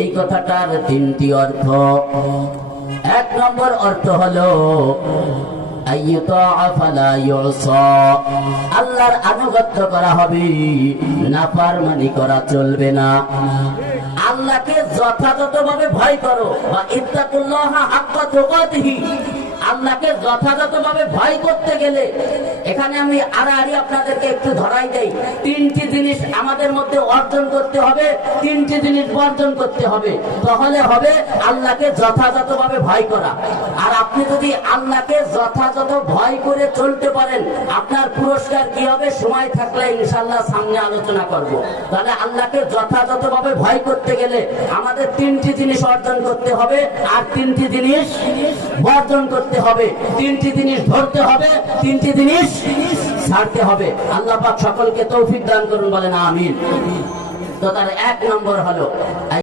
এই কথাটার তিনটি অর্থ। এক নম্বর অর্থ হলো আল্লাহর আনুগত্য করা হবে, নাফরমানি করা চলবে না। আল্লাহকে যথাযথভাবে ভয় করো, বা ইত্তাকুল্লাহা হাক্কা তুকাতিহি। আল্লাহকে যথাযথভাবে ভয় করতে গেলে এখানে আমি আড়াআড়ি আপনাদেরকে একটু ধরাই দেই। তিনটি জিনিস আমাদের মধ্যে অর্জন করতে হবে, তিনটি জিনিস বর্জন করতে হবে, তাহলে হবে আল্লাহকে যথাযথভাবে ভয় করা। আর আপনি যদি আল্লাহকে যথাযথ ভয় করে চলতে পারেন, আপনার পুরস্কার কি হবে সময় থাকলে ইনশাআল্লাহ সামনে আলোচনা করব। তাহলে আল্লাহকে যথাযথভাবে ভয় করতে গেলে আমাদের তিনটি জিনিস অর্জন করতে হবে, আর তিনটি জিনিস বর্জন করতে হবে। তিনটি জিনিস ধরতে হবে, তিনটি জিনিস ছাড়তে হবে। আল্লাহ পাক সকলকে তৌফিক দান করুন, বলেন আমিন। তো তার এক নম্বর হলো